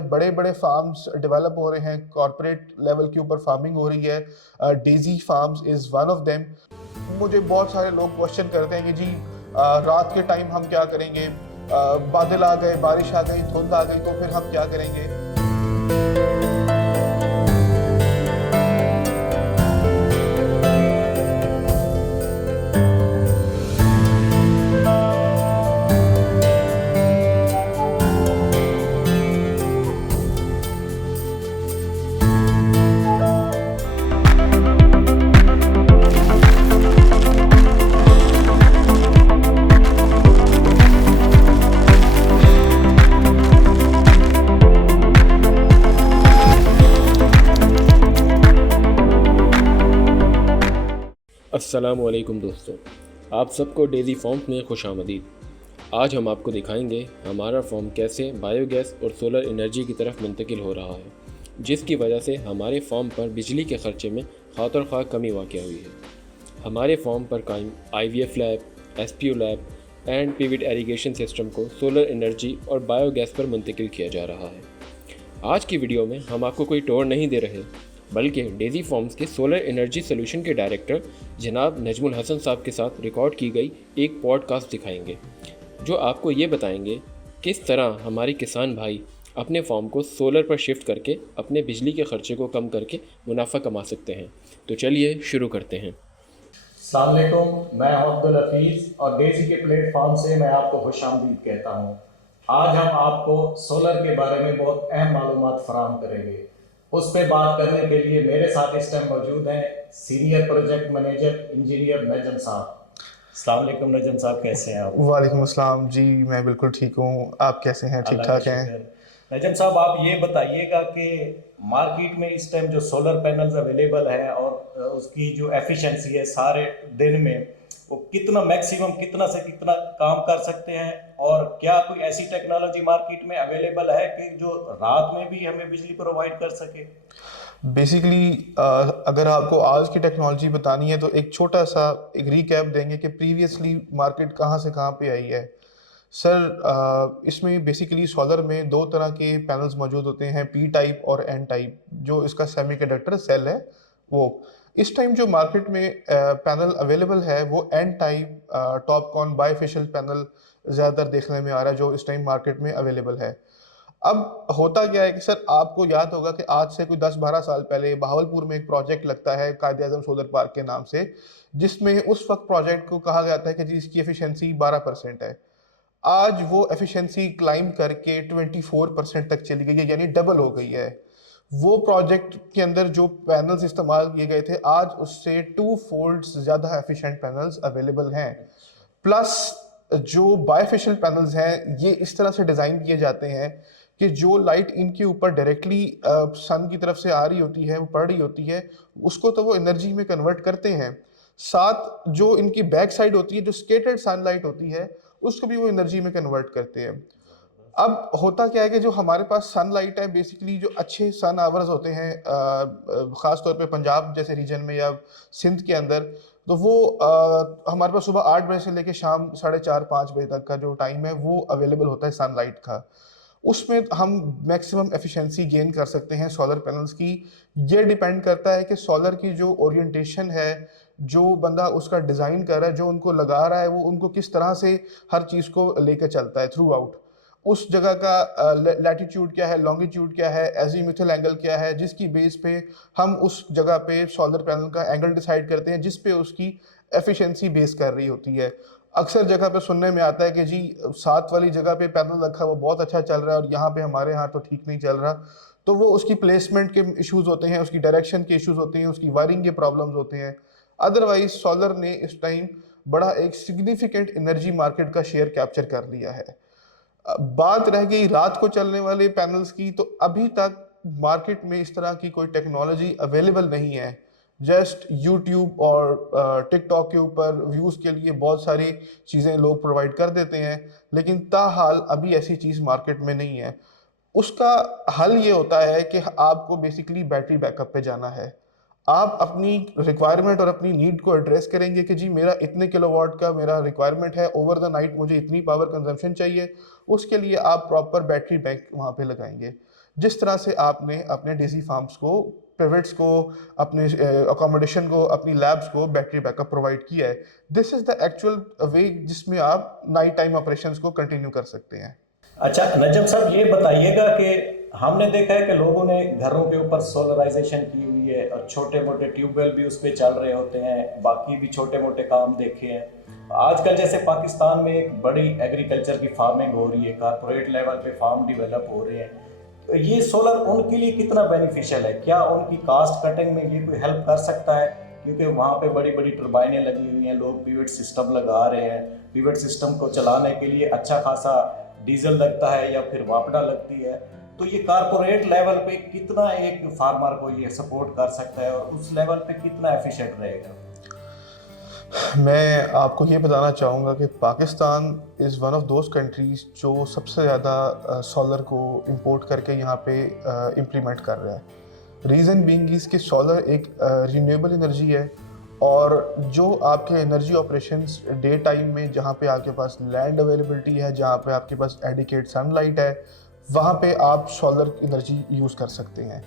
जब बड़े बड़े फार्म्स डेवलप हो रहे हैं, कॉर्पोरेट लेवल के ऊपर फार्मिंग हो रही है, Daisy farms is one of them. मुझे बहुत सारे लोग क्वेश्चन करते हैं कि जी रात के टाइम हम क्या करेंगे, बादल आ गए, बारिश आ गई, धुंध आ गई, तो फिर हम क्या करेंगे। अस्सलामुअलैकुम दोस्तों, आप सबको डेज़ी फॉर्म्स में खुशामदीद। आज हम आपको दिखाएंगे हमारा फॉर्म कैसे बायोगैस और सोलर एनर्जी की तरफ मुंतकिल हो रहा है, जिसकी वजह से हमारे फॉर्म पर बिजली के खर्चे में खातर ख्वाह कमी वाक़या हुई है। हमारे फॉर्म पर कायम IVF lab, SPO lab and pivot irrigation system को सोलर एनर्जी और बायोगैस पर मुंतकिल किया जा रहा है। आज की वीडियो में हम आपको कोई टूर नहीं दे रहे, बल्कि डेज़ी फॉर्म्स के सोलर एनर्जी सोल्यूशन के डायरेक्टर जनाब नजमुल हसन साहब के साथ रिकॉर्ड की गई एक पॉडकास्ट दिखाएंगे, जो आपको ये बताएंगे किस तरह हमारे किसान भाई अपने फॉर्म को सोलर पर शिफ्ट करके अपने बिजली के खर्चे को कम करके मुनाफा कमा सकते हैं। तो चलिए शुरू करते हैं। अस्सलाम वालेकुम, मैं हूं अब्दुल हफीज़ और डेज़ी के प्लेटफॉर्म से मैं आपको खुशामदीद कहता हूं। आज हम आपको सोलर के बारे में बहुत अहम मालूमात फराहम करेंगे। उस पर बात करने के लिए मेरे साथ इस टाइम मौजूद हैं सीनियर प्रोजेक्ट मैनेजर इंजीनियर नजम साहब। अस्सलाम वालेकुम नजम साहब, कैसे हैं आप? वालेकुम अस्सलाम जी, मैं बिल्कुल ठीक हूँ, आप कैसे हैं? ठीक ठाक हैं? नजम साहब, आप ये बताइएगा कि मार्केट में इस टाइम जो सोलर पैनल्स अवेलेबल हैं और उसकी जो एफिशिएंसी है सारे दिन में, वो कितना मैक्सिमम कितना से कितना काम कर सकते हैं, और क्या कोई ऐसी टेक्नोलॉजी मार्केट में अवेलेबल है कि जो रात में भी हमें बिजली प्रोवाइड कर सके? बेसिकली अगर आपको आज की टेक्नोलॉजी बतानी है तो एक छोटा सा एक रीकैप देंगे कि प्रीवियसली मार्केट कहाँ से कहाँ पे आई है। सर, इसमें बेसिकली सोलर में दो तरह के पैनल्स मौजूद होते हैं, पी टाइप और एन टाइप, जो इसका सेमीकंडक्टर सेल है। वो इस टाइम जो मार्केट में पैनल अवेलेबल है वो N type TOPCon bifacial panel ज़्यादातर देखने में आ रहा है, जो इस टाइम मार्केट में अवेलेबल है। अब होता क्या है कि सर, आपको याद होगा कि आज से कोई 10-12 साल पहले बहावलपुर में एक प्रोजेक्ट लगता है कायद-ए-आज़म सोलर पार्क के नाम से, जिसमें उस वक्त प्रोजेक्ट को कहा जाता है कि जी इसकी एफिशिएंसी 12% है। आज वो एफिशिएंसी क्लाइम करके 24% तक चली गई है, यानी डबल हो गई है। वो प्रोजेक्ट के अंदर जो पैनल्स इस्तेमाल किए गए थे, आज उससे 2 फोल्ड्स ज़्यादा एफिशिएंट पैनल्स अवेलेबल हैं। प्लस जो बायफेशियल पैनल्स हैं, ये इस तरह से डिज़ाइन किए जाते हैं कि जो लाइट इनके ऊपर डायरेक्टली सन की तरफ से आ रही होती है, वो पड़ रही होती है, उसको तो वो एनर्जी में कन्वर्ट करते हैं, साथ जो इनकी बैक साइड होती है, जो स्केटर्ड सनलाइट होती है, उसको भी वो एनर्जी में कन्वर्ट करते हैं। अब होता क्या है कि जो हमारे पास सनलाइट है, बेसिकली जो अच्छे सन आवर्स होते हैं, ख़ास तौर पे पंजाब जैसे रीजन में या सिंध के अंदर, तो वो हमारे पास सुबह 8 बजे से लेके शाम 4:30-5 बजे तक का जो टाइम है वो अवेलेबल होता है सनलाइट का। उसमें हम मैक्सिमम एफिशिएंसी गेन कर सकते हैं सोलर पैनल्स की। ये डिपेंड करता है कि सोलर की जो ओरिएंटेशन है, जो बंदा उसका डिज़ाइन कर रहा है, जो उनको लगा रहा है, वो उनको किस तरह से हर चीज़ को लेके चलता है थ्रू आउट। उस जगह का लैटिट्यूड क्या है, लॉन्गिट्यूड क्या है, एजीमुथल एंगल क्या है, जिसकी बेस पे हम उस जगह पे सोलर पैनल का एंगल डिसाइड करते हैं, जिस पे उसकी एफिशिएंसी बेस कर रही होती है। अक्सर जगह पे सुनने में आता है कि जी 7 वाली जगह पे पैनल रखा वो बहुत अच्छा चल रहा है और यहाँ पे हमारे यहाँ तो ठीक नहीं चल रहा। तो वो उसकी प्लेसमेंट के इश्यूज होते हैं, उसकी डायरेक्शन के इश्यूज होते हैं, उसकी वायरिंग के प्रॉब्लम्स होते हैं। अदरवाइज सोलर ने इस टाइम बड़ा एक सिग्निफिकेंट एनर्जी मार्केट का शेयर कैप्चर कर लिया है। बात रह गई रात को चलने वाले पैनल्स की, तो अभी तक मार्केट में इस तरह की कोई टेक्नोलॉजी अवेलेबल नहीं है। जस्ट यूट्यूब और टिकटॉक के ऊपर व्यूज़ के लिए बहुत सारी चीज़ें लोग प्रोवाइड कर देते हैं, लेकिन ताहाल अभी ऐसी चीज़ मार्केट में नहीं है। उसका हल ये होता है कि आपको बेसिकली बैटरी बैकअप पे जाना है। आप अपनी रिक्वायरमेंट और अपनी नीड को एड्रेस करेंगे कि जी मेरा इतने किलोवाट का मेरा रिक्वायरमेंट है, ओवर द नाइट मुझे इतनी पावर कंजम्पशन चाहिए, उसके लिए आप प्रॉपर बैटरी बैंक वहाँ पे लगाएंगे। जिस तरह से आपने अपने डेजी फार्म्स को, पिवट्स को, अपने अकोमोडेशन को, अपनी लैब्स को बैटरी बैकअप प्रोवाइड किया है। दिस इज द एक्चुअल वे जिसमें आप नाइट टाइम ऑपरेशंस को कंटिन्यू कर सकते हैं। अच्छा नजम साहब, ये बताइएगा कि हमने देखा है कि लोगों ने घरों के ऊपर सोलराइजेशन की हुई है और छोटे मोटे ट्यूबवेल भी उस पर चल रहे होते हैं, बाकी भी छोटे मोटे काम देखे हैं। आजकल जैसे पाकिस्तान में एक बड़ी एग्रीकल्चर की फार्मिंग हो रही है, कारपोरेट लेवल पे फार्म डेवलप हो रहे हैं, तो ये सोलर उनके लिए कितना बेनिफिशियल है? क्या उनकी कास्ट कटिंग में ये कोई हेल्प कर सकता है? क्योंकि वहाँ पे बड़ी बड़ी टर्बाइनें लगी हुई हैं, लोग पीवेट सिस्टम लगा रहे हैं, पीवेट सिस्टम को चलाने के लिए अच्छा खासा डीजल लगता है या फिर वापडा लगती है, तो ये कारपोरेट लेवल पे कितना एक फार्मर को ये सपोर्ट कर सकता है और उस लेवल पे कितना एफिशिएंट रहेगा? मैं आपको ये बताना चाहूँगा कि Pakistan is one of those countries जो सबसे ज़्यादा सोलर को इंपोर्ट करके यहाँ पे इम्प्लीमेंट कर रहा है। रीज़न बीइंग इज़ कि सोलर एक रिन्यूएबल एनर्जी है, और जो आपके एनर्जी ऑपरेशंस डे टाइम में जहाँ पे आपके पास लैंड अवेलेबिलिटी है, जहाँ पे आपके पास एडिकेट सनलाइट है, वहाँ पे आप सोलर एनर्जी यूज़ कर सकते हैं।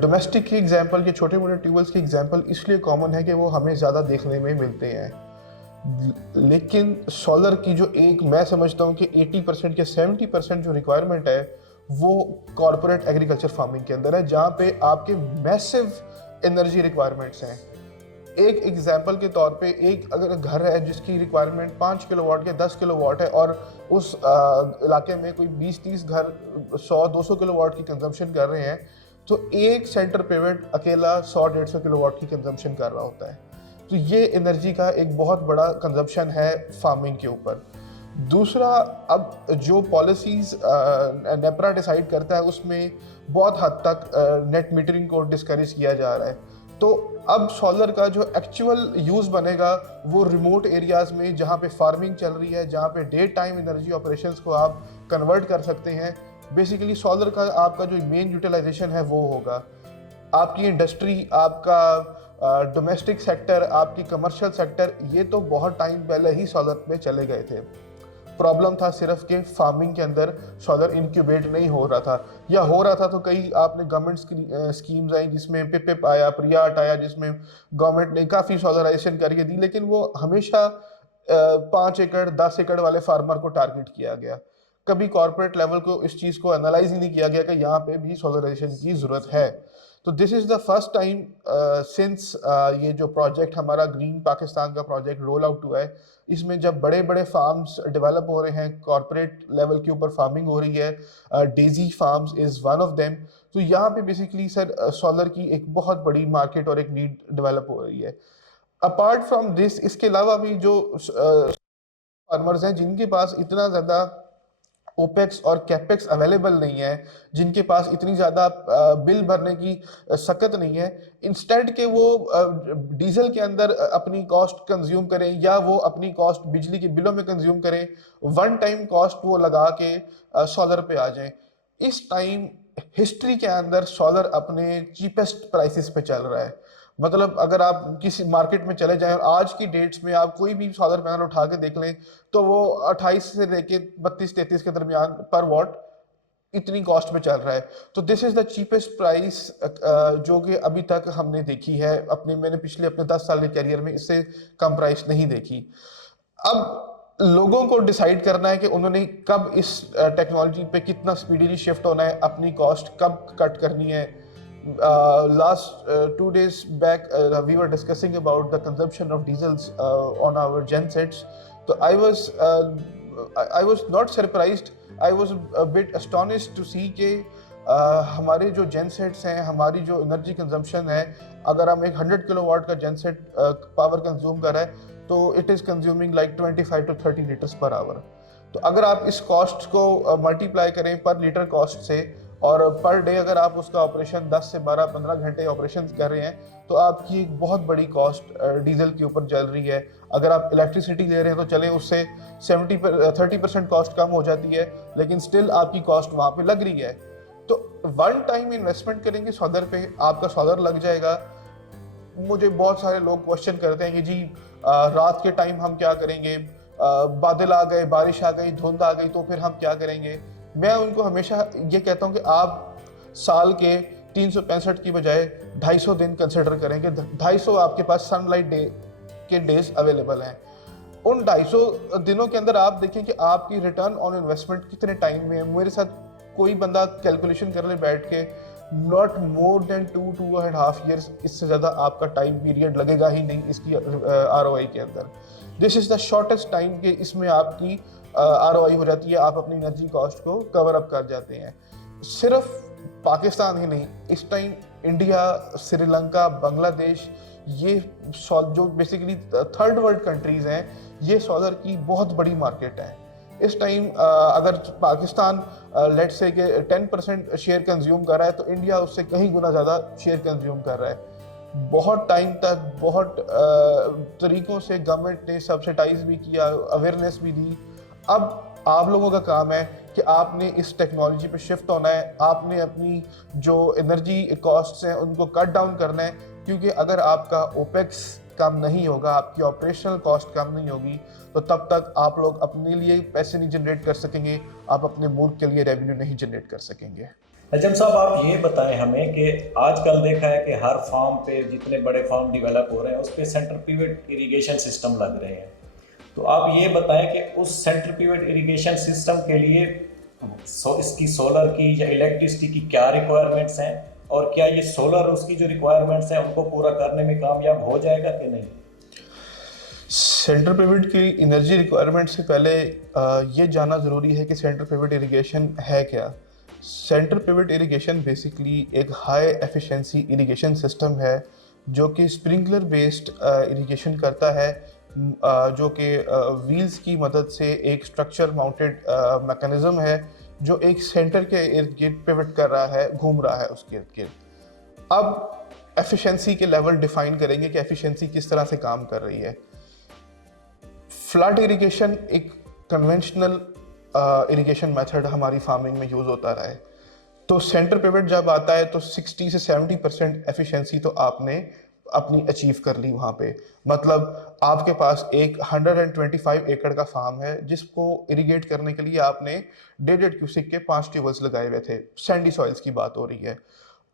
डोमेस्टिक की एग्जांपल, ये छोटे मोटे ट्यूबवेल्स की एग्जांपल इसलिए कॉमन है कि वो हमें ज़्यादा देखने में मिलते हैं। लेकिन सोलर की जो एक मैं समझता हूँ कि 80% या 70% जो रिक्वायरमेंट है वो कॉर्पोरेट एग्रीकल्चर फार्मिंग के अंदर है, जहाँ पे आपके मैसिव एनर्जी रिक्वायरमेंट्स हैं। एक एग्जांपल के तौर पे, एक अगर घर है जिसकी रिक्वायरमेंट 5 किलोवाट या 10 किलोवाट है और उस इलाके में कोई 20-30 घर 100-200 किलोवाट की कंजम्पशन कर रहे हैं, तो एक सेंटर पिवट अकेला 100-150 किलोवाट की कंजम्पशन कर रहा होता है। तो ये एनर्जी का एक बहुत बड़ा कंजम्पशन है फार्मिंग के ऊपर। दूसरा, अब जो पॉलिसीज़ नेपरा डिसाइड करता है उसमें बहुत हद तक नेट मीटरिंग को डिस्करेज किया जा रहा है। तो अब सोलर का जो एक्चुअल यूज़ बनेगा वो रिमोट एरियाज़ में जहाँ पे फार्मिंग चल रही है, जहाँ पे डे टाइम एनर्जी ऑपरेशंस को आप कन्वर्ट कर सकते हैं। बेसिकली सोलर का आपका जो मेन यूटिलाइजेशन है वो होगा। आपकी इंडस्ट्री, आपका डोमेस्टिक सेक्टर, आपकी कमर्शियल सेक्टर, ये तो बहुत टाइम पहले ही सोलर पे चले गए थे। प्रॉब्लम था सिर्फ कि फार्मिंग के अंदर सोलर इंक्यूबेट नहीं हो रहा था, या हो रहा था तो कई आपने गवर्नमेंट स्कीम्स आई जिसमें पिप आया, प्रियाट आया, जिसमें गवर्नमेंट ने काफ़ी सोलराइजेशन करके दी, लेकिन वो हमेशा 5 एकड़ 10 एकड़ वाले फार्मर को टारगेट किया गया। कभी कॉर्पोरेट लेवल को इस चीज़ को एनालाइज ही नहीं किया गया कि यहाँ पे भी सोलराइजेशन की ज़रूरत है। तो this is the first time since ये जो प्रोजेक्ट हमारा ग्रीन पाकिस्तान का प्रोजेक्ट रोल आउट हुआ है, इसमें जब बड़े बड़े फार्म्स डेवलप हो रहे हैं, कॉर्पोरेट लेवल के ऊपर फार्मिंग हो रही है, Daisy farms is one of them. तो यहाँ पे बेसिकली सर सोलर की एक बहुत बड़ी मार्केट और एक नीड डेवलप हो रही है। अपार्ट फ्रॉम दिस, इसके अलावा भी जो फार्मर्स हैं जिनके पास इतना ज़्यादा ओपेक्स और कैपेक्स अवेलेबल नहीं है, जिनके पास इतनी ज़्यादा बिल भरने की सकत नहीं है, इंस्टेड के वो डीजल के अंदर अपनी कॉस्ट कंज्यूम करें या वो अपनी कॉस्ट बिजली के बिलों में कंज्यूम करें, वन टाइम कॉस्ट वो लगा के सोलर पे आ जाएं। इस टाइम हिस्ट्री के अंदर सोलर अपने चीपेस्ट प्राइसेस पे चल रहा है। मतलब अगर आप किसी मार्केट में चले जाएं और आज की डेट्स में आप कोई भी सोलर पैनल उठा के देख लें तो वो 28 से लेके 32-33 के दरमियान पर वॉट इतनी कॉस्ट में चल रहा है। तो this is the cheapest price जो कि अभी तक हमने देखी है, मैंने पिछले 10 साल के कैरियर में इससे कम प्राइस नहीं देखी। अब लोगों को डिसाइड करना है कि उन्होंने कब इस टेक्नोलॉजी पे कितना स्पीडीली शिफ्ट होना है, अपनी कॉस्ट कब कट करनी है। Last 2 days back, we were discussing about the consumption of diesels on our gensets. So I was not surprised. I was a bit astonished to see कि हमारे जो जेनसेट्स हैं, हमारी जो एनर्जी कंजम्पशन है, अगर हम एक 100 किलोवाट का जेनसेट पावर कंज्यूम कर रहा है तो it is consuming like 25 to 30 litres per hour. तो अगर आप इस कॉस्ट को मल्टीप्लाई करें पर लीटर कॉस्ट से, और पर डे अगर आप उसका ऑपरेशन 10 से 12-15 घंटे ऑपरेशन कर रहे हैं, तो आपकी एक बहुत बड़ी कॉस्ट डीजल के ऊपर चल रही है। अगर आप इलेक्ट्रिसिटी ले रहे हैं तो चलें उससे 30% कॉस्ट कम हो जाती है, लेकिन स्टिल आपकी कॉस्ट वहाँ पे लग रही है। तो वन टाइम इन्वेस्टमेंट करेंगे सोलर पे, आपका सोलर लग जाएगा। मुझे बहुत सारे लोग क्वेश्चन करते हैं कि जी रात के टाइम हम क्या करेंगे, बादल आ गए, बारिश आ गई, धुंध आ गई, तो फिर हम क्या करेंगे। मैं उनको हमेशा ये कहता हूँ कि आप साल के 365 की बजाय 250 दिन कंसिडर करें कि 250 आपके पास सनलाइट डे के डेज अवेलेबल हैं। उन 250 दिनों के अंदर आप देखें कि आपकी रिटर्न ऑन इन्वेस्टमेंट कितने टाइम में है। मेरे साथ कोई बंदा कैलकुलेशन कर ले बैठ के, नॉट मोर देन 2.5 ईयर्स, इससे ज़्यादा आपका टाइम पीरियड लगेगा ही नहीं इसकी ROI के अंदर। This is the shortest time के इसमें आपकी ROI हो जाती है, आप अपनी एनर्जी कॉस्ट को कवर अप कर जाते हैं। सिर्फ पाकिस्तान ही नहीं, इस टाइम इंडिया, श्रीलंका, बांग्लादेश, ये जो बेसिकली थर्ड वर्ल्ड कंट्रीज हैं, ये सोलर की बहुत बड़ी मार्केट है। इस टाइम अगर पाकिस्तान लेट्स से कि 10% शेयर कंज्यूम कर रहा है, तो इंडिया उससे कहीं गुना ज़्यादा शेयर कंज्यूम कर रहा है। बहुत टाइम तक बहुत तरीक़ों से गवर्नमेंट ने सब्सिडाइज भी किया, अवेयरनेस भी दी। अब आप लोगों का काम है कि आपने इस टेक्नोलॉजी पे शिफ्ट होना है, आपने अपनी जो एनर्जी कॉस्ट्स हैं उनको कट डाउन करना है, क्योंकि अगर आपका ओपेक्स कम नहीं होगा, आपकी ऑपरेशनल कॉस्ट कम नहीं होगी, तो तब तक आप लोग अपने लिए पैसे नहीं जनरेट कर सकेंगे, आप अपने मुल्क के लिए रेवेन्यू नहीं जनरेट कर सकेंगे। नजम साहब, आप ये बताएं हमें कि आजकल देखा है कि हर फार्म पे, जितने बड़े फार्म डेवलप हो रहे हैं, उस पर सेंटर पिवट इरिगेशन सिस्टम लग रहे हैं। तो आप ये बताएं कि उस सेंटर पिवट इरिगेशन सिस्टम के लिए इसकी सोलर की या इलेक्ट्रिसिटी की क्या रिक्वायरमेंट्स हैं, और क्या ये सोलर उसकी जो रिक्वायरमेंट्स हैं उनको पूरा करने में कामयाब हो जाएगा कि नहीं? सेंटर पिवट की एनर्जी रिक्वायरमेंट से पहले ये जानना ज़रूरी है कि सेंटर पिवट इरिगेशन है क्या। सेंटर पिवट इरिगेशन बेसिकली एक हाई एफिशिएंसी इरिगेशन सिस्टम है जो कि स्प्रिंकलर बेस्ड इरिगेशन करता है, जो कि व्हील्स की मदद से एक स्ट्रक्चर माउंटेड मैकेनिज्म है जो एक सेंटर के इर्द गिर्द पिवट कर रहा है, घूम रहा है उसके इर्द गिर्द। अब एफिशिएंसी के लेवल डिफाइन करेंगे कि एफिशिएंसी किस तरह से काम कर रही है। फ्लड इरिगेशन एक कन्वेंशनल इरिगेशन मेथड हमारी फार्मिंग में यूज़ होता रहा है, तो सेंटर पिवट जब आता है तो 60 से 70% एफिशिएंसी तो आपने अपनी अचीव कर ली वहाँ पे। मतलब आपके पास एक 125 एकड़ का फार्म है जिसको इरिगेट करने के लिए आपने 1.5 क्यूसिक के 5 ट्यूबवेल्स लगाए हुए थे। सैंडी सॉइल्स की बात हो रही है।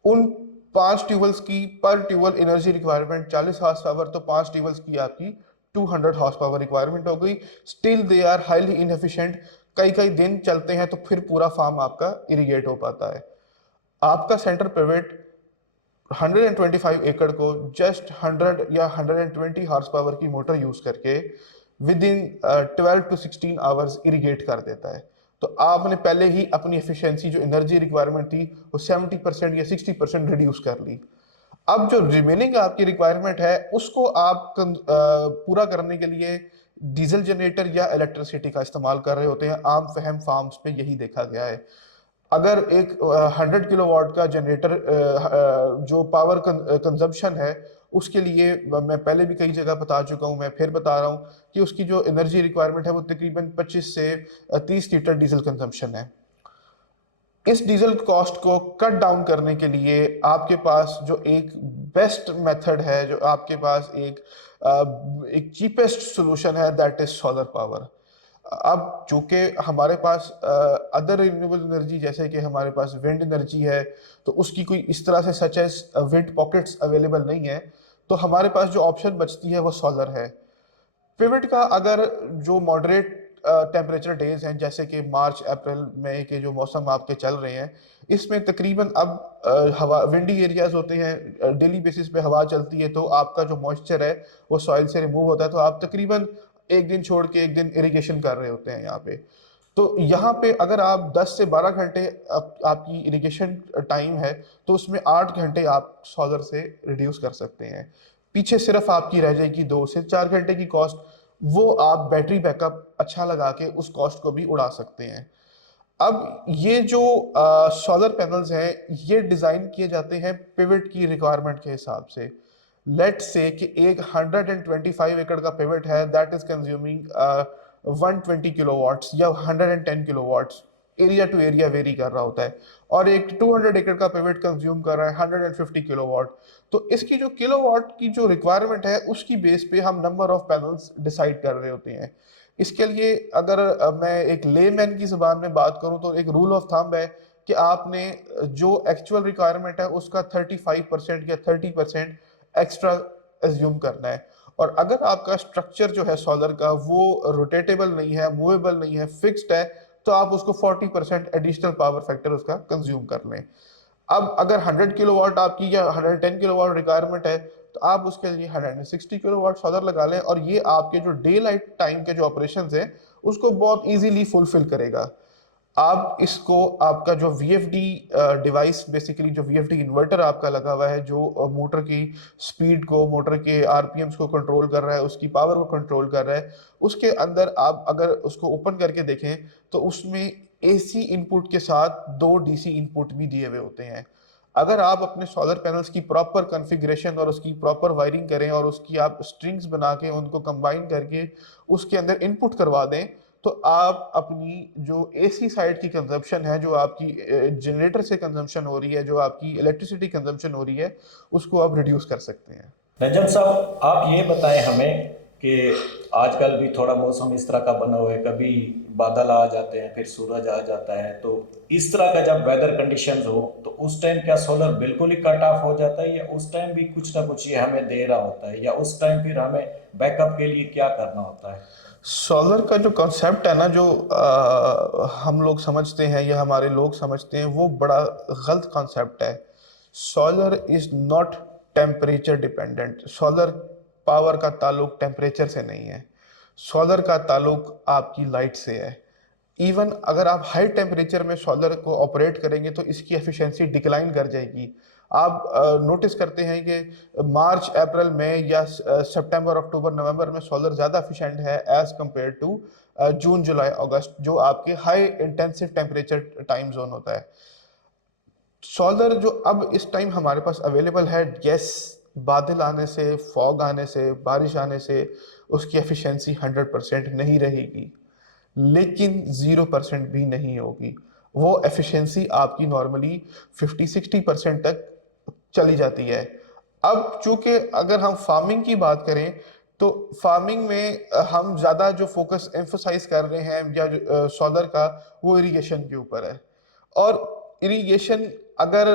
उन 5 ट्यूबवेल्स की पर tubewell energy requirement 40 horse power, तो 5 ट्यूबवेल्स की आपकी 200 हॉर्स पावर रिक्वायरमेंट हो गई। Still they are highly inefficient. कई कई दिन चलते हैं तो फिर पूरा फार्म आपका इरिगेट हो पाता है। आपका सेंटर पिवट 125 एकड़ को जस्ट 100 या 120 हॉर्स पावर की मोटर यूज करके with in 12 to 16 hours irrigate कर देता है। तो आपने पहले ही अपनी एफिशिएंसी जो एनर्जी रिक्वायरमेंट थी वो 70% या 60% रिड्यूस कर ली। अब जो रिमेनिंग आपकी रिक्वायरमेंट है उसको आप पूरा करने के लिए डीजल जनरेटर या इलेक्ट्रिसिटी का इस्तेमाल कर रहे होते हैं। आम फहम फार्म्स पे यही देखा गया है। अगर एक 100 किलोवाट का जनरेटर जो पावर कंजम्पशन है उसके लिए मैं पहले भी कई जगह बता चुका हूँ, मैं फिर बता रहा हूँ कि उसकी जो एनर्जी रिक्वायरमेंट है वो तकरीबन 25 से 30 लीटर डीजल कंजम्पशन है। इस डीजल कॉस्ट को कट डाउन करने के लिए आपके पास जो एक बेस्ट मेथड है, जो आपके पास एक चीपेस्ट सोल्यूशन है, दैट इज सोलर पावर। अब चूंकि हमारे पास अदर रिन्यूएबल एनर्जी जैसे कि हमारे पास विंड एनर्जी है, तो उसकी कोई इस तरह से such as wind pockets available नहीं है, तो हमारे पास जो ऑप्शन बचती है वो सोलर है। पिवट का अगर जो मॉडरेट टेम्परेचर डेज हैं जैसे कि मार्च अप्रैल मई के जो मौसम आपके चल रहे हैं, इसमें तकरीबन अब हवा विंडी एरियाज होते हैं, डेली बेसिस पे हवा चलती है, तो आपका जो मॉइस्चर है वो सॉइल से रिमूव होता है, तो आप तकरीबन एक दिन छोड़ के एक दिन इरिगेशन कर रहे होते हैं यहाँ पे। तो यहाँ पे अगर आप 10 से 12 घंटे आपकी इरिगेशन टाइम है तो उसमें 8 घंटे आप सोलर से रिड्यूस कर सकते हैं। पीछे सिर्फ आपकी रह जाएगी 2 से 4 घंटे की कॉस्ट, वो आप बैटरी बैकअप अच्छा लगा के उस कॉस्ट को भी उड़ा सकते हैं। अब ये जो सोलर पैनल्स हैं ये डिज़ाइन किए जाते हैं पिवट की रिक्वायरमेंट के हिसाब से। लेट्स से कि एक 125 एकड़ का पिवट है, दैट इज कंज्यूमिंग 120 किलोवाट्स या 110 kilowatts, area to area vary कर रहा होता है, और एक 200 एकड़ का पिवट कंज्यूम कर रहा है 150 किलोवाट। तो इसकी जो किलोवाट की जो रिक्वायरमेंट है उसकी बेस पे हम नंबर ऑफ पैनल्स डिसाइड कर रहे होते हैं। इसके लिए अगर मैं एक लेमैन की ज़ुबान में बात करूँ तो एक रूल ऑफ थंब है कि आपने जो एक्चुअल रिक्वायरमेंट है उसका 35% या 30% एक्स्ट्रा एज्यूम करना है। और अगर आपका स्ट्रक्चर जो है सोलर का वो रोटेटेबल नहीं है, मूवेबल नहीं है, फिक्स्ड है, तो आप उसको 40% एडिशनल पावर फैक्टर उसका कंज्यूम कर लें। अब अगर 100 किलोवाट आपकी या 110 किलोवाट रिक्वायरमेंट है, तो आप उसके लिए 160 किलोवाट सोलर लगा लें और ये आपके जो डे लाइट टाइम के जो ऑपरेशंस हैं उसको बहुत इजीली फुलफिल करेगा। आप इसको आपका जो वीएफडी डिवाइस, बेसिकली जो वीएफडी इन्वर्टर आपका लगा हुआ है, जो मोटर की स्पीड को, मोटर के आरपीएम्स को कंट्रोल कर रहा है, उसकी पावर को कंट्रोल कर रहा है, उसके अंदर आप अगर उसको ओपन करके देखें तो उसमें एसी इनपुट के साथ 2 डीसी इनपुट भी दिए हुए होते हैं। अगर आप अपने सोलर पैनल्स की प्रॉपर कॉन्फ़िगरेशन और उसकी प्रॉपर वायरिंग करें और उसकी आप स्ट्रिंग्स बना के उनको कंबाइन करके उसके अंदर इनपुट करवा दें, तो आप अपनी जो एसी साइड की कंजम्पशन है, जो आपकी जनरेटर से कंजम्पशन हो रही है, जो आपकी इलेक्ट्रिसिटी कंजम्पशन हो रही है, उसको आप रिड्यूस कर सकते हैं। नजम साहब, आप ये बताएं हमें कि आजकल भी थोड़ा मौसम इस तरह का बना हुआ है, कभी बादल आ जाते हैं, फिर सूरज आ जाता है, तो इस तरह का जब वेदर कंडीशंस हो तो उस टाइम क्या सोलर बिल्कुल ही कट ऑफ हो जाता है, या उस टाइम भी कुछ ना कुछ ये हमें दे रहा होता है, या उस टाइम फिर हमें बैकअप के लिए क्या करना होता है? सोलर का जो कॉन्सेप्ट है ना, जो हम लोग समझते हैं या हमारे लोग समझते हैं, वो बड़ा गलत कॉन्सेप्ट है। Solar is not temperature dependent. Solar power का ताल्लुक टेम्परेचर से नहीं है, सोलर का ताल्लुक आपकी लाइट से है। इवन अगर आप हाई टेम्परेचर में सोलर को ऑपरेट करेंगे तो इसकी एफिशिएंसी डिक्लाइन कर जाएगी। आप नोटिस करते हैं कि मार्च अप्रैल में या सितंबर अक्टूबर नवंबर में सोलर ज़्यादा एफिशिएंट है एज कंपेयर टू जून जुलाई अगस्त, जो आपके high intensive temperature time zone होता है। सोलर जो अब इस टाइम हमारे पास अवेलेबल है, यस, बादल आने से, फॉग आने से, बारिश आने से उसकी एफिशिएंसी 100% नहीं रहेगी, लेकिन 0% भी नहीं होगी। वो एफिशिएंसी आपकी नॉर्मली 50-60% तक चली जाती है। अब चूंकि अगर हम फार्मिंग की बात करें तो फार्मिंग में हम ज़्यादा जो फोकस एम्फोसाइज कर रहे हैं या सोलर का, वो इरिगेशन के ऊपर है। और इरिगेशन अगर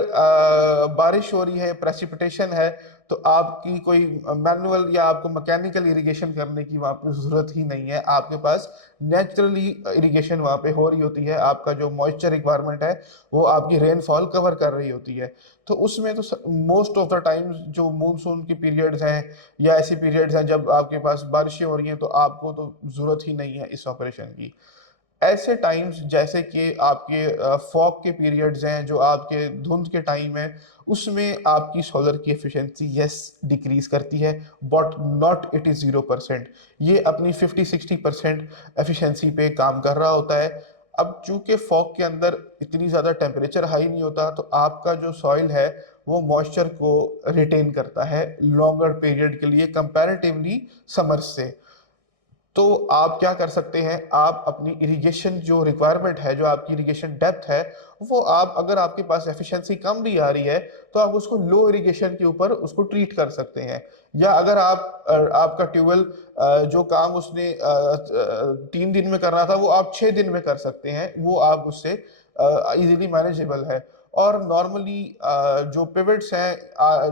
बारिश हो रही है, प्रेसिपिटेशन है, तो आपकी कोई मैनुअल या आपको मैकेनिकल इरिगेशन करने की वहाँ पे ज़रूरत ही नहीं है। आपके पास नेचुरली इरिगेशन वहाँ पे हो रही होती है। आपका जो मॉइस्चर रिक्वायरमेंट है वो आपकी रेनफॉल कवर कर रही होती है। तो उसमें तो मोस्ट ऑफ द टाइम्स जो मानसून के पीरियड्स हैं या ऐसी पीरियड्स हैं जब आपके पास बारिशें हो रही हैं, तो आपको तो ज़रूरत ही नहीं है इस ऑपरेशन की। ऐसे टाइम्स जैसे कि आपके फॉग के पीरियड्स हैं, जो आपके धुंध के टाइम है, उसमें आपकी सोलर की एफिशिएंसी यस डिक्रीज करती है, बट नॉट इट इज़ 0%। ये अपनी 50-60% एफिशिएंसी पे काम कर रहा होता है। अब चूंकि फॉग के अंदर इतनी ज़्यादा टेम्परेचर हाई नहीं होता, तो आपका जो सॉइल है वो मॉइस्चर को रिटेन करता है लॉन्गर पीरियड के लिए कंपैरेटिवली समर से। तो आप क्या कर सकते हैं, आप अपनी इरिगेशन जो रिक्वायरमेंट है, जो आपकी इरिगेशन डेप्थ है, वो आप, अगर आपके पास एफिशिएंसी कम भी आ रही है, तो आप उसको लो इरिगेशन के ऊपर उसको ट्रीट कर सकते हैं। या अगर आपका ट्यूबवेल जो काम उसने 3 दिन में करना था, वो आप 6 दिन में कर सकते हैं, वो आप उससे इजीली मैनेजेबल है। और नॉर्मली जो पिवट्स हैं,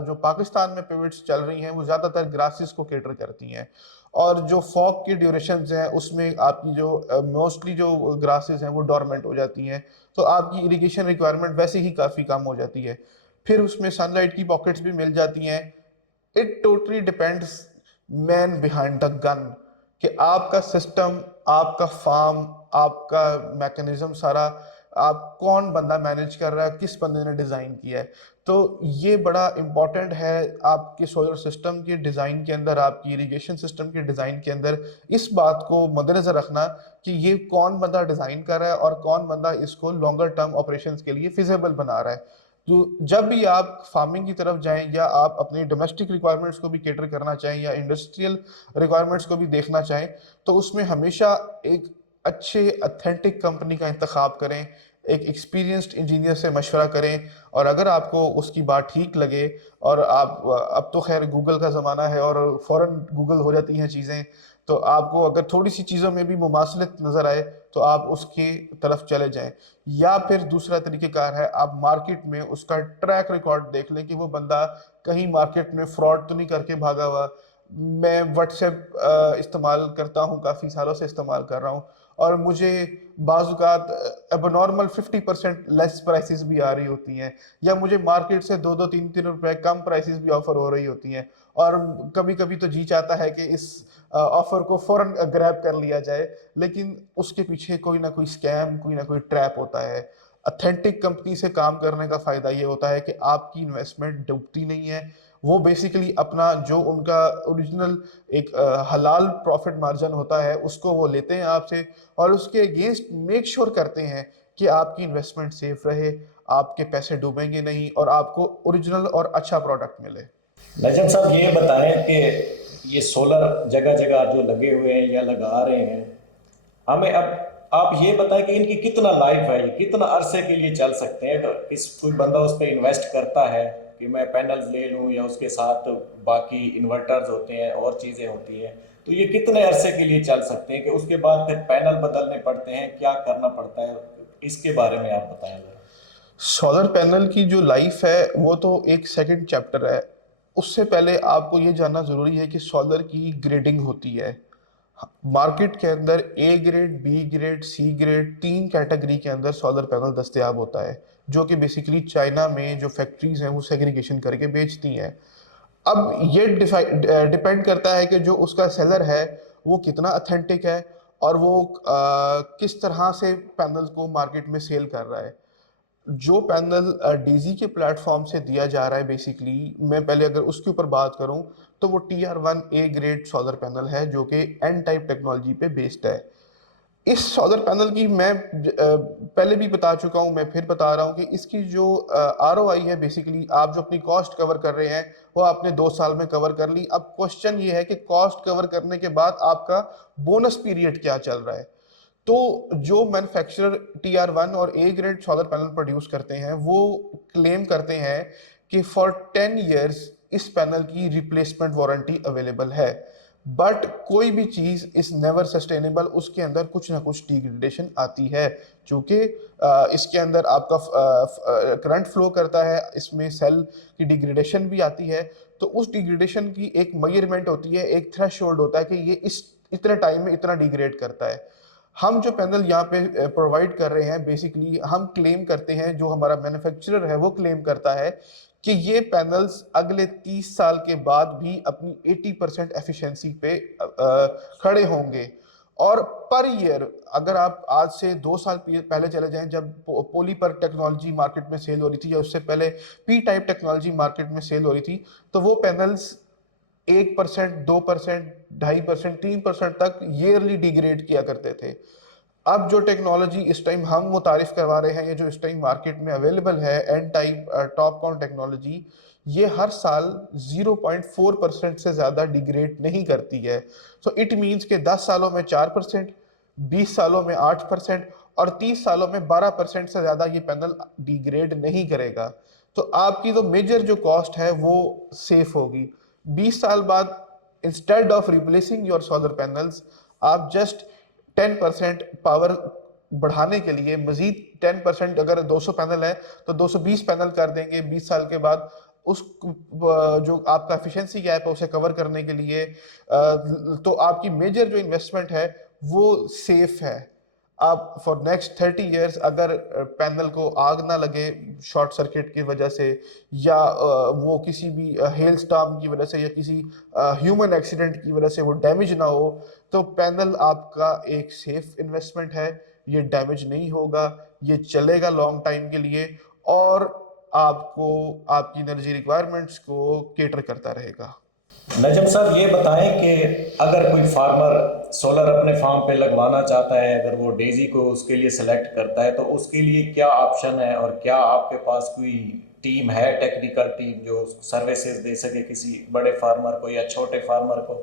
जो पाकिस्तान में पिवट्स चल रही हैं, वो ज़्यादातर ग्रासेस को केटर करती हैं। और जो फॉग की ड्यूरेशंस हैं उसमें आपकी जो मोस्टली जो ग्रासेस हैं वो डोरमेंट हो जाती हैं, तो आपकी इरिगेशन रिक्वायरमेंट वैसे ही काफ़ी कम हो जाती है। फिर उसमें सनलाइट की पॉकेट्स भी मिल जाती हैं। It totally depends man behind the gun, कि आपका सिस्टम, आपका फार्म, आपका मैकेनिज्म सारा, आप कौन बंदा मैनेज कर रहा है, किस बंदे ने डिज़ाइन किया है। तो ये बड़ा इम्पॉर्टेंट है आपके सोलर सिस्टम के डिज़ाइन के अंदर, आपकी इरिगेशन सिस्टम के डिज़ाइन के अंदर, इस बात को मद्देनज़र रखना कि ये कौन बंदा डिज़ाइन कर रहा है और कौन बंदा इसको लॉन्गर टर्म ऑपरेशंस के लिए फिजिबल बना रहा है। तो जब भी आप फार्मिंग की तरफ जाएं या आप अपनी डोमेस्टिक रिक्वायरमेंट्स को भी कैटर करना चाहें या इंडस्ट्रियल रिक्वायरमेंट्स को भी देखना चाहें, तो उसमें हमेशा एक अच्छे ऑथेंटिक कंपनी का इंतखाब करें। एक एक्सपीरियंस्ड इंजीनियर से मशवरा करें। और अगर आपको उसकी बात ठीक लगे और आप अब तो खैर गूगल का ज़माना है और फ़ौरन गूगल हो जाती हैं चीज़ें, तो आपको अगर थोड़ी सी चीज़ों में भी मुमासलत नज़र आए तो आप उसकी तरफ चले जाएं। या फिर दूसरा तरीक़ेकार है, आप मार्केट में उसका ट्रैक रिकॉर्ड देख लें कि वो बंदा कहीं मार्केट में फ्रॉड तो नहीं करके भागा हुआ। मैं व्हाट्सएप इस्तेमाल करता हूँ, काफ़ी सालों से इस्तेमाल कर रहा हूँ, और मुझे बाज़-औक़ात एबनॉर्मल 50% लेस प्राइसेस भी आ रही होती हैं, या मुझे मार्केट से 2-2 3-3 रुपए कम प्राइसेस भी ऑफ़र हो रही होती हैं। और कभी-कभी तो जी चाहता है कि इस ऑफ़र को फ़ौरन ग्रैब कर लिया जाए, लेकिन उसके पीछे कोई ना कोई स्कैम, कोई ना कोई ट्रैप होता है। ऑथेंटिक कंपनी से काम करने का फ़ायदा ये होता है कि आपकी इन्वेस्टमेंट डूबती नहीं है। वो बेसिकली अपना जो उनका ओरिजिनल एक हलाल प्रॉफ़िट मार्जिन होता है, उसको वो लेते हैं आपसे और उसके अगेंस्ट मेक श्योर करते हैं कि आपकी इन्वेस्टमेंट सेफ रहे, आपके पैसे डूबेंगे नहीं और आपको ओरिजिनल और अच्छा प्रोडक्ट मिले। नजम साहब, ये बताएं कि ये सोलर जगह जगह जो लगे हुए हैं या लगा रहे हैं, हमें अब आप ये बताएं कि इनकी कितना लाइफ है, ये कितना अरसे के लिए चल सकते हैं। अगर कोई बंदा उस पर इन्वेस्ट करता है कि मैं पैनल्स ले लूं या उसके साथ बाकी इन्वर्टर्स होते हैं और चीज़ें होती हैं, तो ये कितने अरसे के लिए चल सकते हैं कि उसके बाद फिर पैनल बदलने पड़ते हैं, क्या करना पड़ता है, इसके बारे में आप बताएं जरा। सोलर पैनल की जो लाइफ है वो तो एक सेकंड चैप्टर है। उससे पहले आपको ये जानना ज़रूरी है कि सोलर की ग्रेडिंग होती है। मार्केट के अंदर A grade, B grade, C grade 3 category के अंदर सोलर पैनल दस्तयाब होता है, जो कि बेसिकली चाइना में जो फैक्ट्रीज़ हैं वो सेग्रीगेशन करके बेचती हैं। अब ये डिपेंड करता है कि जो उसका सेलर है वो कितना ऑथेंटिक है और वो किस तरह से पैनल को मार्केट में सेल कर रहा है। जो पैनल डेज़ी के प्लेटफ़ॉर्म से दिया जा रहा है, बेसिकली मैं पहले अगर उसके ऊपर बात करूँ, तो वो TR1 A grade solar panel है जो कि एन टाइप टेक्नोलॉजी पे बेस्ड है। इस सोलर पैनल की मैं पहले भी बता चुका हूँ, मैं फिर बता रहा हूँ कि इसकी जो ROI है, बेसिकली आप जो अपनी कॉस्ट कवर कर रहे हैं, वो आपने 2 साल में कवर कर ली। अब क्वेश्चन ये है कि कॉस्ट कवर करने के बाद आपका बोनस पीरियड क्या चल रहा है? तो जो मैन्युफैक्चरर TR1 और A grade solar panel produce करते हैं, वो क्लेम करते हैं कि फॉर 10 इयर्स इस पैनल की रिप्लेसमेंट वारंटी अवेलेबल है। बट कोई भी चीज़ इज़ नेवर सस्टेनेबल, उसके अंदर कुछ ना कुछ डिग्रेडेशन आती है। चूँकि इसके अंदर आपका करंट फ्लो करता है, इसमें सेल की डिग्रेडेशन भी आती है, तो उस डिग्रेडेशन की एक मेजरमेंट होती है, एक थ्रेशोल्ड होता है कि ये इस इतने टाइम में इतना डिग्रेड करता है। हम जो पैनल यहाँ पे प्रोवाइड कर रहे हैं, बेसिकली हम क्लेम करते हैं, जो हमारा मैन्युफैक्चरर है वो क्लेम करता है कि ये पैनल्स अगले 30 साल के बाद भी अपनी 80% एफिशिएंसी पे खड़े होंगे। और पर ईयर अगर आप आज से 2 साल पहले चले जाएं, जब पोलीपर टेक्नोलॉजी मार्केट में सेल हो रही थी, या उससे पहले पी टाइप टेक्नोलॉजी मार्केट में सेल हो रही थी, तो वो पैनल्स 1%, 2%, 2.5%, 3% तक ईयरली डिग्रेड किया करते थे। अब जो टेक्नोलॉजी इस टाइम हम मुतारिफ करवा रहे हैं, ये जो इस टाइम मार्केट में अवेलेबल है, एन टाइप टॉपकॉन टेक्नोलॉजी, ये हर साल 0.4% से ज़्यादा डिग्रेड नहीं करती है। सो इट मीन्स कि 10 सालों में 4%, 20 सालों में 8% और 30 सालों में 12% से ज़्यादा ये पैनल डिग्रेड नहीं करेगा। तो आपकी तो मेजर जो कॉस्ट है वो सेफ होगी। 20 साल बाद instead of replacing your solar panels, आप जस्ट 10% पावर बढ़ाने के लिए मजीद 10%, अगर 200 पैनल है तो 220 पैनल कर देंगे 20 साल के बाद। उस जो आपका एफिशिएंसी गैप है उसे कवर करने के लिए तो आपकी मेजर जो इन्वेस्टमेंट है वो सेफ है। आप फॉर नेक्स्ट 30 इयर्स अगर पैनल को आग ना लगे शॉर्ट सर्किट की वजह से, या वो किसी भी हेल स्टॉर्म की वजह से या किसी ह्यूमन एक्सीडेंट की वजह से वो डैमेज ना हो, तो पैनल आपका एक सेफ इन्वेस्टमेंट है। ये डैमेज नहीं होगा, ये चलेगा लॉन्ग टाइम के लिए और आपको आपकी एनर्जी रिक्वायरमेंट्स को केटर करता रहेगा। नजम साहब, ये बताएं कि अगर कोई फार्मर सोलर अपने फार्म पे लगवाना चाहता है, अगर वो डेजी को उसके लिए सेलेक्ट करता है, तो उसके लिए क्या ऑप्शन है और क्या आपके पास कोई टीम है, टेक्निकल टीम जो सर्विसेज दे सके किसी बड़े फार्मर को या छोटे फार्मर को?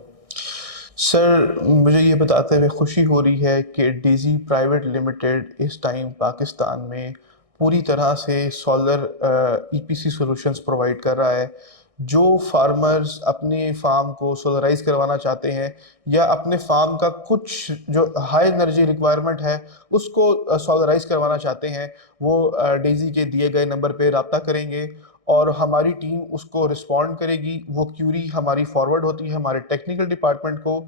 सर, मुझे ये बताते हुए खुशी हो रही है कि डेज़ी प्राइवेट लिमिटेड इस टाइम पाकिस्तान में पूरी तरह से सोलर ईपीसी सॉल्यूशंस प्रोवाइड कर रहा है। जो फार्मर्स अपने फार्म को सोलराइज़ करवाना चाहते हैं या अपने फार्म का कुछ जो हाई एनर्जी रिक्वायरमेंट है उसको सोलराइज़ करवाना चाहते हैं, वो डेज़ी के दिए गए नंबर पे राब्ता करेंगे और हमारी टीम उसको रिस्पॉन्ड करेगी। वो क्यूरी हमारी फॉरवर्ड होती है हमारे टेक्निकल डिपार्टमेंट को।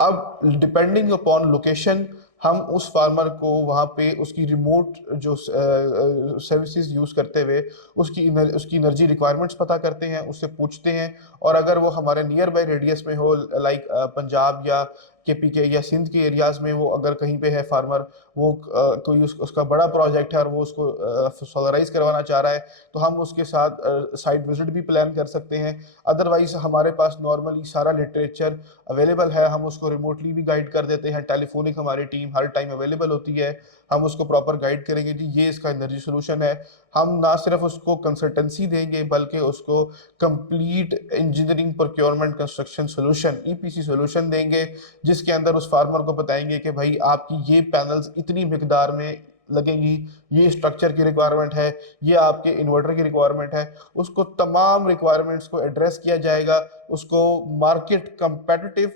अब डिपेंडिंग अपॉन लोकेशन हम उस फार्मर को वहाँ पे उसकी रिमोट जो सर्विसेज यूज़ करते हुए उसकी एनर्जी रिक्वायरमेंट्स पता करते हैं, उससे पूछते हैं और अगर वो हमारे नियर बाय रेडियस में हो, लाइक पंजाब या केपीके या सिंध के एरियाज़ में, वो अगर कहीं पे है फार्मर, वो कोई उसका बड़ा प्रोजेक्ट है और वो उसको सोलराइज़ करवाना चाह रहा है, तो हम उसके साथ साइट विज़िट भी प्लान कर सकते हैं। अदरवाइज़ हमारे पास नॉर्मली सारा लिटरेचर अवेलेबल है, हम उसको रिमोटली भी गाइड कर देते हैं। टेलीफोनिक हमारी टीम हर टाइम अवेलेबल होती है, हम उसको प्रॉपर गाइड करेंगे, जी ये इसका एनर्जी सोल्यूशन है। हम ना सिर्फ उसको कंसल्टेंसी देंगे बल्कि उसको complete engineering procurement construction solution EPC solution देंगे, जिसके अंदर उस फार्मर को बताएंगे कि भाई आपकी ये पैनल्स इतनी मिकदार में लगेंगी, ये स्ट्रक्चर की रिक्वायरमेंट है, ये आपके इन्वर्टर की रिक्वायरमेंट है। उसको तमाम रिक्वायरमेंट्स को एड्रेस किया जाएगा, उसको मार्केट कंपेटिटिव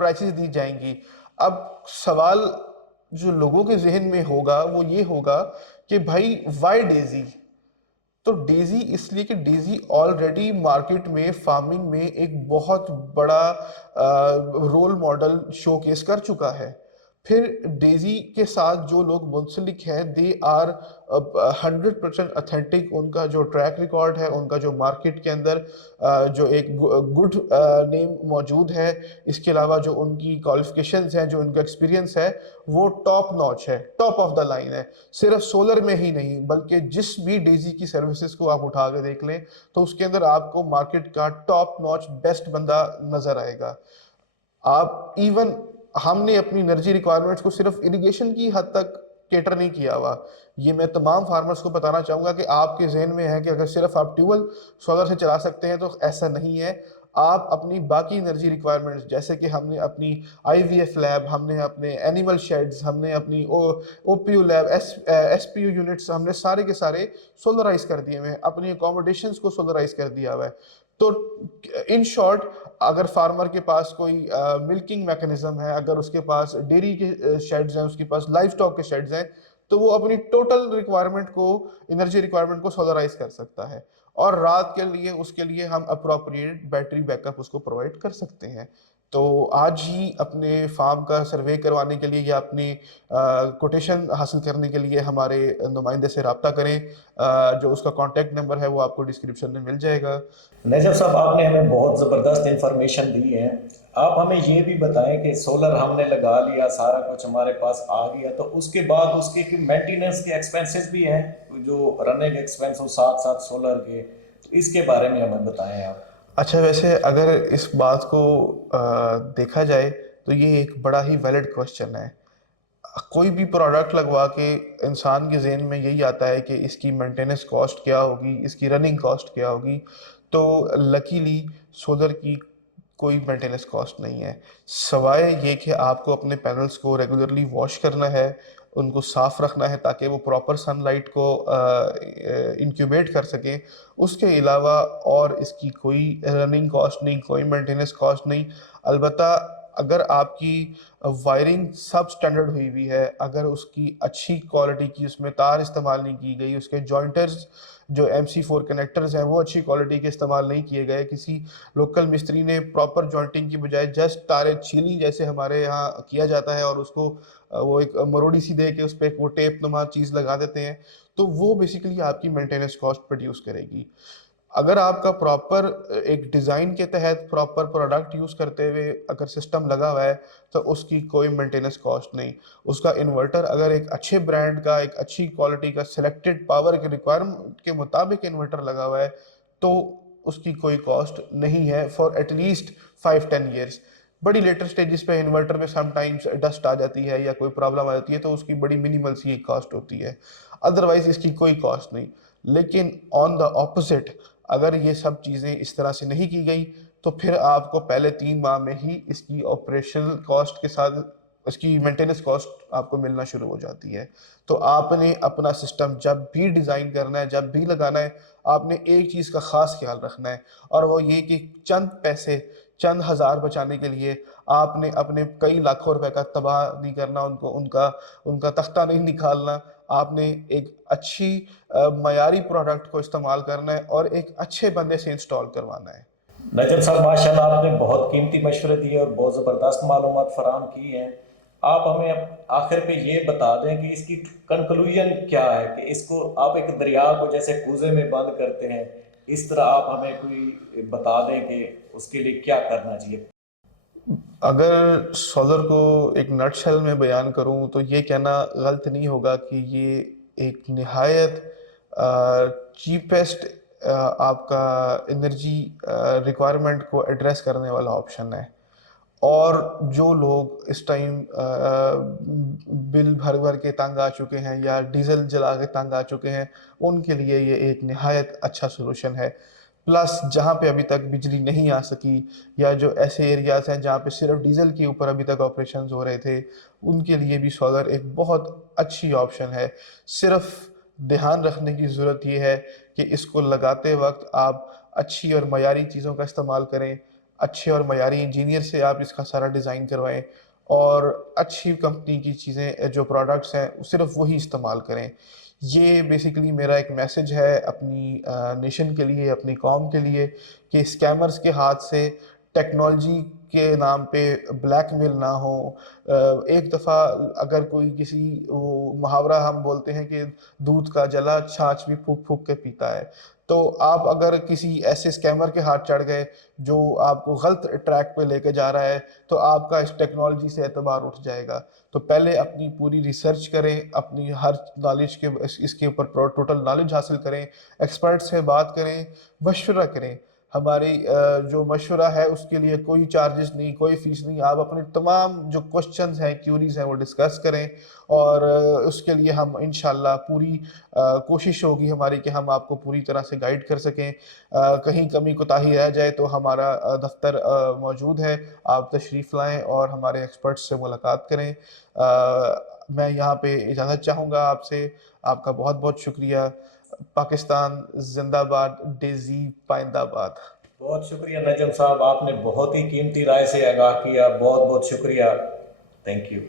प्राइसेस दी जाएंगी। अब सवाल जो लोगों के जहन में होगा वो ये होगा कि भाई वाई डेजी। तो डेजी इसलिए कि डेजी ऑलरेडी मार्केट में फार्मिंग में एक बहुत बड़ा रोल मॉडल शोकेस कर चुका है। फिर डेजी के साथ जो लोग मुंसलिक हैं दे आर 100% अथेंटिक। उनका जो ट्रैक रिकॉर्ड है, उनका जो मार्केट के अंदर जो एक गुड नेम मौजूद है, इसके अलावा जो उनकी क्वालिफिकेशंस हैं, जो उनका एक्सपीरियंस है, वो टॉप नॉच है, टॉप ऑफ द लाइन है। सिर्फ सोलर में ही नहीं बल्कि जिस भी डेजी की सर्विसेज को आप उठा के देख लें तो उसके अंदर आपको मार्केट का टॉप नॉच बेस्ट बंदा नजर आएगा। आप इवन हमने अपनी एनर्जी रिक्वायरमेंट्स को सिर्फ इरिगेशन की हद तक केटर नहीं किया हुआ। ये मैं तमाम फार्मर्स को बताना चाहूँगा कि आपके जहन में है कि अगर सिर्फ आप ट्यूबवेल सोलर से चला सकते हैं, तो ऐसा नहीं है। आप अपनी बाकी एनर्जी रिक्वायरमेंट्स, जैसे कि हमने अपनी आईवीएफ लैब, हमने अपने एनिमल शेड्स, हमने अपनी ओपीयू लैब, एसपीयू यूनिट्स, हमने सारे के सारे सोलराइज कर दिए हुए हैं, अपनी अकोमोडेशंस को सोलराइज कर दिया हुआ है। तो इन शॉर्ट, अगर फार्मर के पास कोई मिल्किंग मैकेनिज्म है, अगर उसके पास डेयरी के शेड्स हैं, उसके पास लाइव स्टॉक के शेड्स हैं, तो वो अपनी टोटल रिक्वायरमेंट को, एनर्जी रिक्वायरमेंट को सोलराइज कर सकता है और रात के लिए उसके लिए हम अप्रोप्रिएट बैटरी बैकअप उसको प्रोवाइड कर सकते हैं। तो आज ही अपने फार्म का सर्वे करवाने के लिए या अपनी कोटेशन हासिल करने के लिए हमारे नुमाइंदे से रब्ता करें। जो उसका कॉन्टैक्ट नंबर है वो आपको डिस्क्रिप्शन में मिल जाएगा। नजर साहब, आपने हमें बहुत ज़बरदस्त इंफॉर्मेशन दी है। आप हमें ये भी बताएं कि सोलर हमने लगा लिया, सारा कुछ हमारे पास आ गया, तो उसके बाद उसके मेंटेनेंस के एक्सपेंसेस भी हैं, जो रनिंग एक्सपेंस हो साथ साथ सोलर के, तो इसके बारे में हमें बताएं आप। अच्छा, वैसे अगर इस बात को देखा जाए तो ये एक बड़ा ही वैलिड क्वेश्चन है। कोई भी प्रोडक्ट लगवा के इंसान के ज़हन में यही आता है कि इसकी मेंटेनेंस कॉस्ट क्या होगी, इसकी रनिंग कॉस्ट क्या होगी। तो लकीली सोलर की कोई मेंटेनेंस कॉस्ट नहीं है, सवाए ये कि आपको अपने पैनल्स को रेगुलरली वॉश करना है, उनको साफ रखना है ताकि वो प्रॉपर सनलाइट को इंक्यूबेट कर सकें। उसके अलावा और इसकी कोई रनिंग कॉस्ट नहीं, कोई मेंटेनेंस कॉस्ट नहीं। अलबत्ता अगर आपकी वायरिंग सब स्टैंडर्ड हुई हुई है, अगर उसकी अच्छी क्वालिटी की उसमें तार इस्तेमाल नहीं की गई, उसके जॉइंटर्स जो MC4 कनेक्टर्स हैं वो अच्छी क्वालिटी के इस्तेमाल नहीं किए गए, किसी लोकल मिस्त्री ने प्रॉपर जॉइंटिंग की बजाय जस्ट तारें छीली जैसे हमारे यहाँ किया जाता है और उसको वो एक मरोड़ी सी दे के उस पर वो टेप नुमा चीज़ लगा देते हैं, तो वो बेसिकली आपकी मेंटेनेंस कॉस्ट प्रोड्यूस करेगी। अगर आपका प्रॉपर एक डिज़ाइन के तहत प्रॉपर प्रोडक्ट यूज़ करते हुए अगर सिस्टम लगा हुआ है तो उसकी कोई मेंटेनेंस कॉस्ट नहीं। उसका इन्वर्टर अगर एक अच्छे ब्रांड का, एक अच्छी क्वालिटी का, सिलेक्टेड पावर के रिक्वायरमेंट के मुताबिक इन्वर्टर लगा हुआ है तो उसकी कोई कॉस्ट नहीं है फॉर एटलीस्ट 5-10 ईयर्स। बड़ी लेटर स्टेजेस पे इन्वर्टर में समटाइम्स डस्ट आ जाती है या कोई प्रॉब्लम आ जाती है तो उसकी बड़ी मिनिमल सी एक कॉस्ट होती है, अदरवाइज इसकी कोई कॉस्ट नहीं। लेकिन ऑन द ऑपोजिट, अगर ये सब चीज़ें इस तरह से नहीं की गई तो फिर आपको पहले 3 माह में ही इसकी ऑपरेशनल कॉस्ट के साथ इसकी मेंटेनेंस कॉस्ट आपको मिलना शुरू हो जाती है। तो आपने अपना सिस्टम जब भी डिज़ाइन करना है, जब भी लगाना है, आपने एक चीज़ का ख़ास ख़्याल रखना है और वो ये कि चंद पैसे, चंद हज़ार बचाने के लिए आपने अपने कई लाखों रुपए का तबाह नहीं करना, उनको उनका उनका तख्ता नहीं निकालना। आपने एक अच्छी मयारी प्रोडक्ट को इस्तेमाल करना है और एक अच्छे बंदे से इंस्टॉल करवाना है। नजम साहब, माशाल्लाह आपने बहुत कीमती मशवरे दिए और बहुत ज़बरदस्त मालूमात फराहम की हैं। आप हमें आखिर पे ये बता दें कि इसकी कंक्लूजन क्या है, कि इसको आप एक दरिया को जैसे कूजे में बंद करते हैं, इस तरह आप हमें कोई बता दें कि उसके लिए क्या करना चाहिए। अगर सोलर को एक नटशेल में बयान करूँ तो ये कहना गलत नहीं होगा कि ये एक निहायत चीपेस्ट आपका एनर्जी रिक्वायरमेंट को एड्रेस करने वाला ऑप्शन है। और जो लोग इस टाइम बिल भर भर के तंग आ चुके हैं या डीजल जला के तंग आ चुके हैं, उनके लिए ये एक निहायत अच्छा सोल्यूशन है। प्लस जहाँ पे अभी तक बिजली नहीं आ सकी या जो ऐसे एरियाज़ हैं जहाँ पे सिर्फ डीजल के ऊपर अभी तक ऑपरेशंस हो रहे थे, उनके लिए भी सोलर एक बहुत अच्छी ऑप्शन है। सिर्फ ध्यान रखने की ज़रूरत ये है कि इसको लगाते वक्त आप अच्छी और मयारी चीज़ों का इस्तेमाल करें, अच्छे और मयारी इंजीनियर से आप इसका सारा डिज़ाइन करवाएँ और अच्छी कंपनी की चीज़ें जो प्रोडक्ट्स हैं सिर्फ वही इस्तेमाल करें। ये बेसिकली मेरा एक मैसेज है अपनी नेशन के लिए, अपनी कौम के लिए कि स्कैमर्स के हाथ से टेक्नोलॉजी के नाम पे ब्लैकमेल ना हो। एक दफ़ा अगर कोई किसी वो मुहावरा हम बोलते हैं कि दूध का जला छाछ भी फूँक-फूँक के पीता है। तो आप अगर किसी ऐसे स्कैमर के हाथ चढ़ गए जो आपको गलत ट्रैक पे लेके जा रहा है, तो आपका इस टेक्नोलॉजी से एतबार उठ जाएगा। तो पहले अपनी पूरी रिसर्च करें, अपनी हर नॉलेज के इसके ऊपर टोटल नॉलेज हासिल करें, एक्सपर्ट से बात करें, मशवरा करें। हमारी जो मशवरा है उसके लिए कोई चार्जेस नहीं, कोई फ़ीस नहीं। आप अपने तमाम जो क्वेश्चंस हैं, क्यूरीज़ हैं, वो डिस्कस करें और उसके लिए हम इंशाअल्लाह पूरी कोशिश होगी हमारी कि हम आपको पूरी तरह से गाइड कर सकें। कहीं कमी कोताही रह जाए तो हमारा दफ़्तर मौजूद है, आप तशरीफ़ लाएँ और हमारे एक्सपर्ट्स से मुलाकात करें। मैं यहाँ पे इजाज़त चाहूँगा आपसे। आपका बहुत-बहुत शुक्रिया। पाकिस्तान ज़िंदाबाद, डेज़ी पाइंदाबाद। बहुत शुक्रिया नजम साहब, आपने बहुत ही कीमती राय से आगाह किया। बहुत बहुत शुक्रिया। Thank you.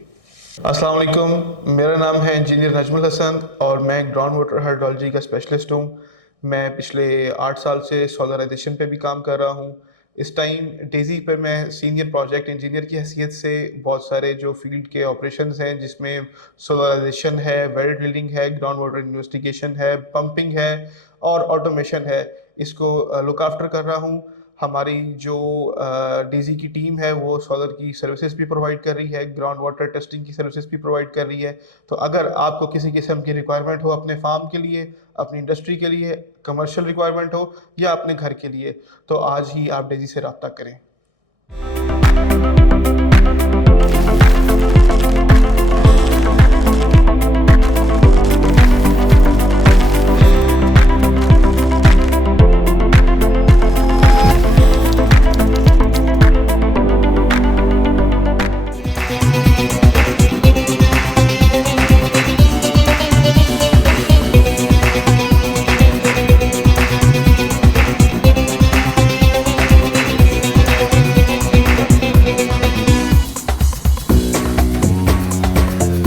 अस्सलाम वालेकुम, मेरा नाम है इंजीनियर नजमुल हसन और मैं ग्राउंड वाटर हाइड्रोलॉजी का स्पेशलिस्ट हूँ। मैं पिछले 8 साल से सोलराइजेशन पे भी काम कर रहा हूँ। इस टाइम डेज़ी पे मैं सीनियर प्रोजेक्ट इंजीनियर की हैसियत से बहुत सारे जो फील्ड के ऑपरेशंस हैं जिसमें सोलराइजेशन है, वेल ड्रिलिंग है, ग्राउंड वाटर इन्वेस्टिगेशन है, पंपिंग है और ऑटोमेशन है, इसको लुक आफ्टर कर रहा हूँ। हमारी जो डेज़ी की टीम है वो सोलर की सर्विसेज भी प्रोवाइड कर रही है, ग्राउंड वाटर टेस्टिंग की सर्विसेज भी प्रोवाइड कर रही है। तो अगर आपको किसी किस्म की रिक्वायरमेंट हो अपने फार्म के लिए, अपनी इंडस्ट्री के लिए, कमर्शियल रिक्वायरमेंट हो या अपने घर के लिए, तो आज ही आप डेज़ी से रब्ता करें।